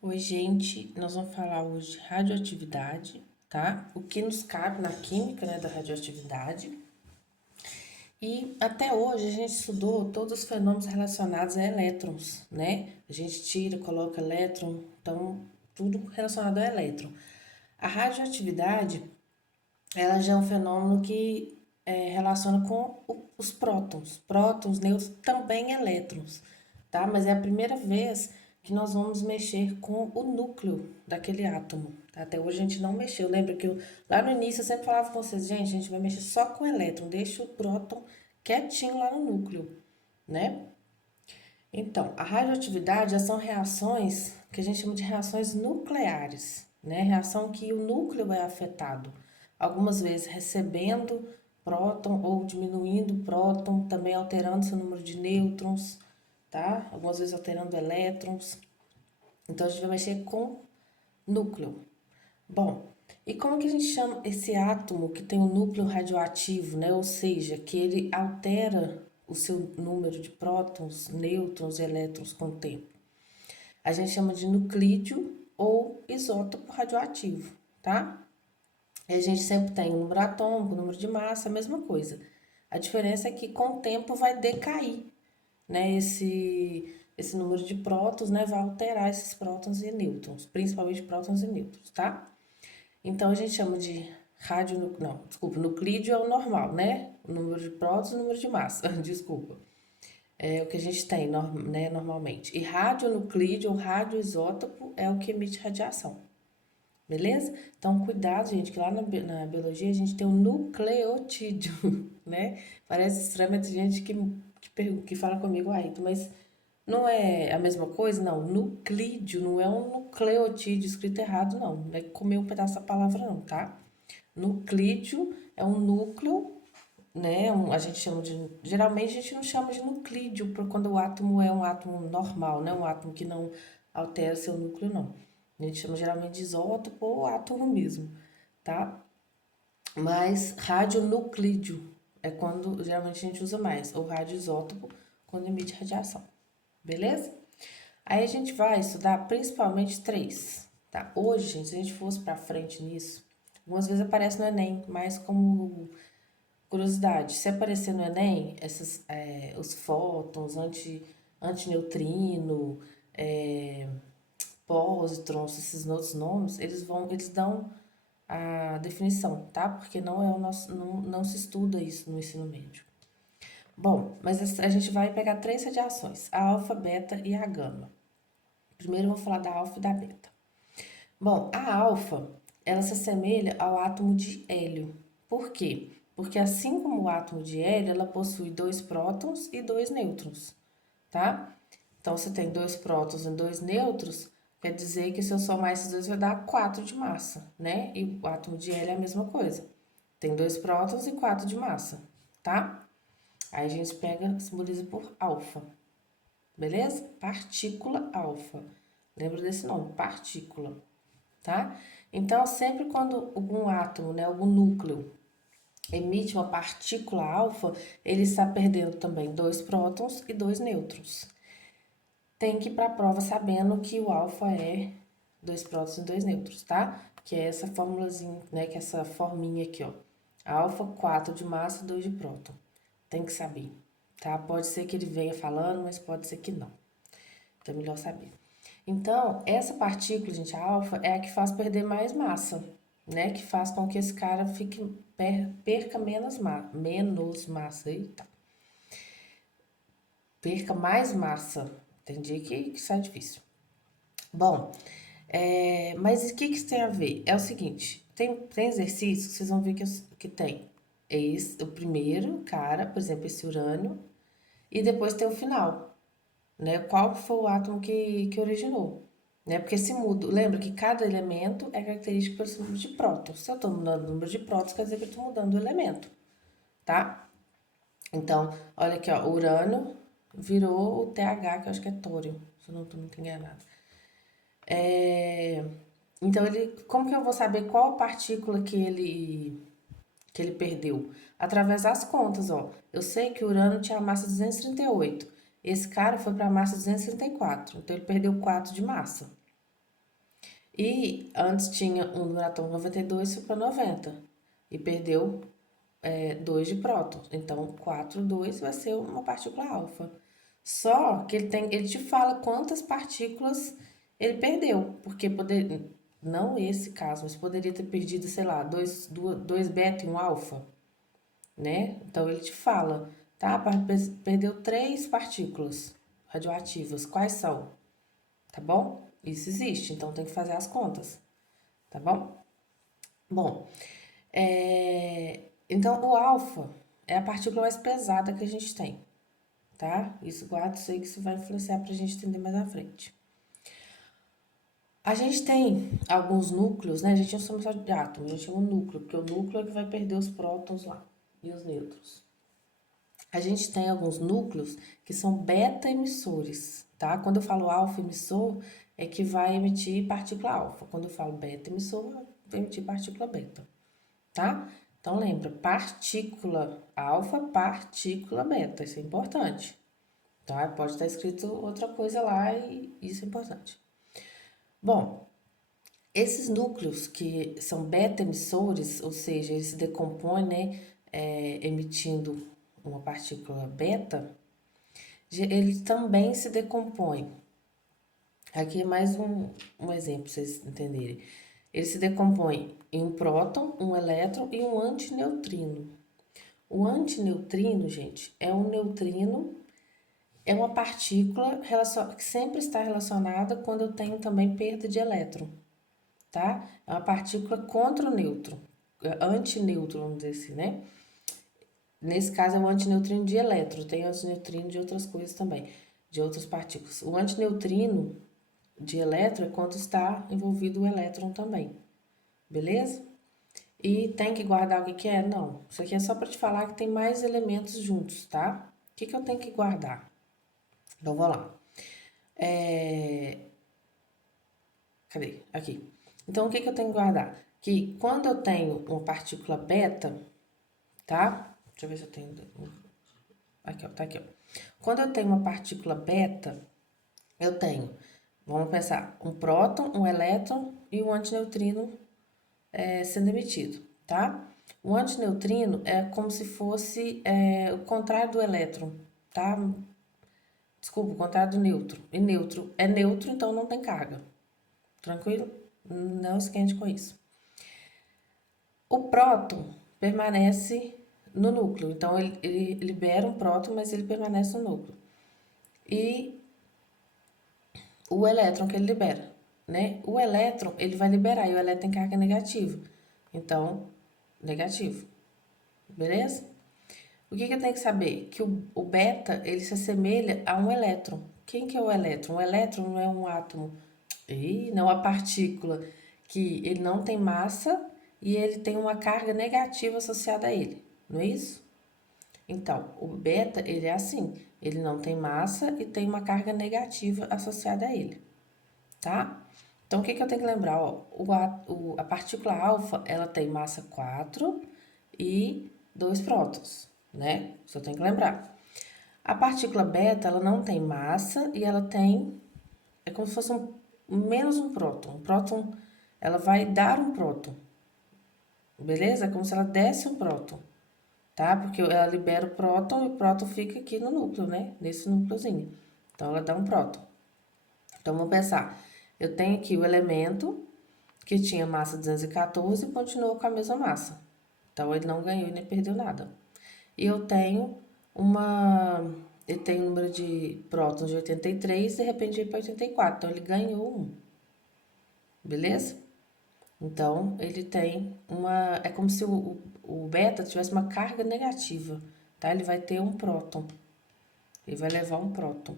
Oi, gente, nós vamos falar hoje de radioatividade, tá? O que nos cabe na química, né, da radioatividade. E até hoje a gente estudou todos os fenômenos relacionados a elétrons, né? A gente tira, coloca elétron, então tudo relacionado a elétron. A radioatividade, ela já é um fenômeno que relaciona com os prótons. Prótons, nêutrons, também elétrons, tá? Mas é a primeira vez que nós vamos mexer com o núcleo daquele átomo. Tá? Até hoje a gente não mexeu. Lembra que lá no início eu sempre falava com vocês, gente, a gente vai mexer só com o elétron, deixa o próton quietinho lá no núcleo, né? Então, a radioatividade já são reações que a gente chama de reações nucleares, né? Reação que o núcleo é afetado. Algumas vezes recebendo próton ou diminuindo o próton, também alterando seu número de nêutrons, tá? Algumas vezes alterando elétrons. Então, a gente vai mexer com núcleo. Bom, e como que a gente chama esse átomo que tem um núcleo radioativo, né? Ou seja, que ele altera o seu número de prótons, nêutrons e elétrons com o tempo? A gente chama de nuclídeo ou isótopo radioativo, tá? E a gente sempre tem o número atômico, o número de massa, a mesma coisa. A diferença é que com o tempo vai decair, né? Esse número de prótons, né? Vai alterar esses prótons e nêutrons, principalmente prótons e nêutrons, tá? Então a gente chama de não, desculpa, nuclídeo é o normal, né? O número de prótons e o número de massa, desculpa. É o que a gente tem, né, normalmente. E radionuclídeo ou radioisótopo é o que emite radiação, beleza? Então cuidado, gente, que lá na biologia a gente tem o nucleotídeo, né? Parece estranho, mas tem gente que fala comigo, mas não é a mesma coisa? Não, nuclídeo não é um nucleotídeo escrito errado, não. Não é comer um pedaço da palavra, não, tá? Nuclídeo é um núcleo, né? A gente chama de. Geralmente a gente não chama de nuclídeo quando o átomo é um átomo normal, né? Um átomo que não altera seu núcleo, não. A gente chama geralmente de isótopo ou átomo mesmo, tá? Mas radionuclídeo é quando geralmente a gente usa mais, ou radioisótopo quando emite radiação, beleza? Aí a gente vai estudar principalmente três, tá? Hoje, gente, se a gente fosse pra frente nisso, algumas vezes aparece no Enem, mas como curiosidade, se aparecer no Enem, os fótons, antineutrino, é, pósitrons, esses outros nomes, eles dão a definição, tá? Porque não é o nosso, não se estuda isso no ensino médio. Bom, mas a gente vai pegar três radiações, a alfa, beta e a gama. Primeiro eu vou falar da alfa e da beta. Bom, a alfa, ela se assemelha ao átomo de hélio. Por quê? Porque assim como o átomo de hélio, ela possui dois prótons e dois nêutrons, tá? Então, se tem dois prótons e dois nêutrons, quer dizer que se eu somar esses dois vai dar 4 de massa, né? E o átomo de hélio é a mesma coisa. Tem dois prótons e 4 de massa, tá? Aí a gente pega, simboliza por alfa, beleza? Partícula alfa. Lembra desse nome, partícula, tá? Então, sempre quando algum átomo, né, algum núcleo emite uma partícula alfa, ele está perdendo também dois prótons e dois nêutrons. Tem que ir para a prova sabendo que o alfa é dois prótons e dois nêutrons, tá? Que é essa formulazinha, né, que é essa forminha aqui, ó. Alfa, 4 de massa, 2 de próton. Tem que saber, tá? Pode ser que ele venha falando, mas pode ser que não. Então é melhor saber. Então, essa partícula, gente, a alfa, é a que faz perder mais massa, né? Que faz com que esse cara perca menos massa. Eita. Perca mais massa. Tem dia que sai difícil. Bom, mas o que isso tem a ver? É o seguinte, tem exercícios que vocês vão ver que tem. O primeiro cara, por exemplo, esse urânio, e depois tem o final, né? Qual foi o átomo que originou, né? Porque se muda, lembra que cada elemento é característico pelo seu número de prótons. Se eu estou mudando o número de prótons, quer dizer que eu estou mudando o elemento, tá? Então, olha aqui, ó, urânio virou o TH, que eu acho que é tóreo, se eu não estou muito enganada. É, então, como que eu vou saber qual partícula que ele perdeu? Através das contas, ó. Eu sei que o Urano tinha a massa 238. Esse cara foi para a massa 234. Então, ele perdeu 4 de massa. E antes tinha um do átomo 92, foi para 90. E perdeu 2 de prótons. Então, 4, 2 vai ser uma partícula alfa. Só que ele te fala quantas partículas ele perdeu. Porque não esse caso, mas poderia ter perdido, sei lá, dois beta e um alfa, né? Então, ele te fala, tá? Perdeu 3 partículas radioativas. Quais são? Tá bom? Isso existe, então tem que fazer as contas, tá bom? Bom, então o alfa é a partícula mais pesada que a gente tem, tá? Isso guarda isso aí que isso vai influenciar pra gente entender mais à frente. A gente tem alguns núcleos, né? A gente não chama só de átomo, a gente chama núcleo, porque o núcleo é que vai perder os prótons lá e os nêutrons. A gente tem alguns núcleos que são beta-emissores, tá? Quando eu falo alfa-emissor, é que vai emitir partícula alfa. Quando eu falo beta-emissor, vai emitir partícula beta, tá? Então, lembra, partícula alfa, partícula beta, isso é importante, tá? Pode estar escrito outra coisa lá e isso é importante. Bom, esses núcleos que são beta-emissores, ou seja, eles se decompõem, né, emitindo uma partícula beta, ele também se decompõe. Aqui é mais um exemplo para vocês entenderem. Ele se decompõe em um próton, um elétron e um antineutrino. O antineutrino, gente, é um neutrino, é uma partícula que sempre está relacionada quando eu tenho também perda de elétron, tá? É uma partícula contra o nêutron, antinêutron, vamos dizer assim, né? Nesse caso é o antineutrino de elétron, tem antineutrino de outras coisas também, de outras partículas. O antineutrino de elétron é quando está envolvido o elétron também, beleza? E tem que guardar o que que é? Não, isso aqui é só para te falar que tem mais elementos juntos, tá? O que que eu tenho que guardar? Então, vou lá. Cadê? Aqui. Então, o que que eu tenho que guardar? Que quando eu tenho uma partícula beta, tá? Deixa eu ver se eu tenho... Aqui, ó, tá aqui, ó. Quando eu tenho uma partícula beta, eu tenho, vamos pensar, um próton, um elétron e um antineutrino sendo emitido, tá? O antineutrino é como se fosse o contrário do elétron, tá? Desculpa, o contrário do neutro. E neutro é neutro, então não tem carga. Tranquilo? Não esquente com isso. O próton permanece no núcleo, então ele libera um próton, mas ele permanece no núcleo. E o elétron que ele libera, né? O elétron, ele vai liberar, e o elétron tem carga negativa. Então, negativo. Beleza? O que que eu tenho que saber? Que o beta, ele se assemelha a um elétron. Quem que é o elétron? O elétron não é um átomo, não a partícula, que ele não tem massa e ele tem uma carga negativa associada a ele, não é isso? Então, o beta, ele é assim, ele não tem massa e tem uma carga negativa associada a ele, tá? Então, o que que eu tenho que lembrar? Ó, a partícula alfa, ela tem massa 4 e 2 prótons, né? Isso eu tenho que lembrar. A partícula beta, ela não tem massa e ela tem... É como se fosse menos um próton. Um próton, ela vai dar um próton, beleza? É como se ela desse um próton, tá? Porque ela libera o próton e o próton fica aqui no núcleo, né? Nesse núcleozinho. Então, ela dá um próton. Então, vamos pensar. Eu tenho aqui o elemento que tinha massa 214 e continuou com a mesma massa. Então, ele não ganhou e nem perdeu nada. E eu tenho ele tem um número de prótons de 83 e de repente veio para 84. Então, ele ganhou um. Beleza? Então, ele tem uma... É como se o beta tivesse uma carga negativa, tá? Ele vai ter um próton. Ele vai levar um próton.